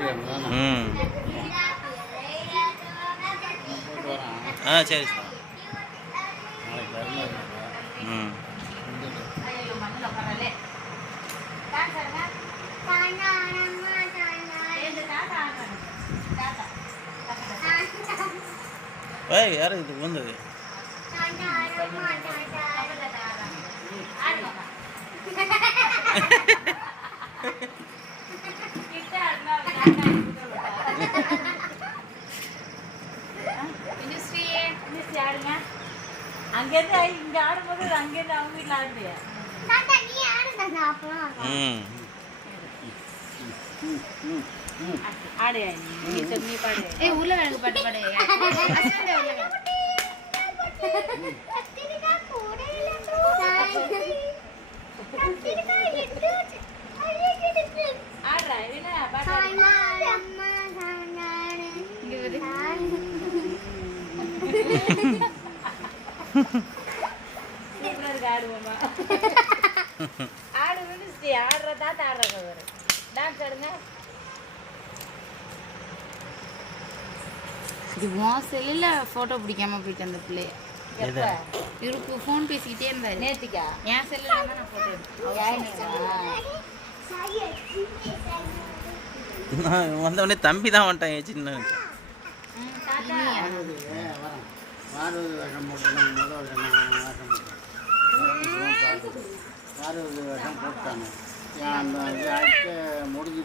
ம் சரி சார் ம் ஏய் யார் இது வந்தது அங்கேருந்து இங்க ஆடும்போது அங்கேருந்து அவங்க வீட்டில் ஆடுறியா ஆடையா நீ சொன்னி பாடு உருளைக்கிழங்கு பாட்டு பாடு ஆடுறா ஆடுவோமா ஆடு விழுந்துச்சு ஆடுறதா ஆடுறத வரும் டான்ஸ் ஆடுங்க இது உன் செல்லில் ஃபோட்டோ பிடிக்காம போயிட்டு அந்த பிள்ளைய இவருக்கு ஃபோன் பேசிக்கிட்டே இருந்தாரு நேத்திக்கா என் செல்லில் தான் நான் ஃபோட்டோ நான் வந்தவொடனே தம்பி தான் வந்துட்டேன் சின்ன வேஷம் போட்டாங்க அந்த முடிஞ்சு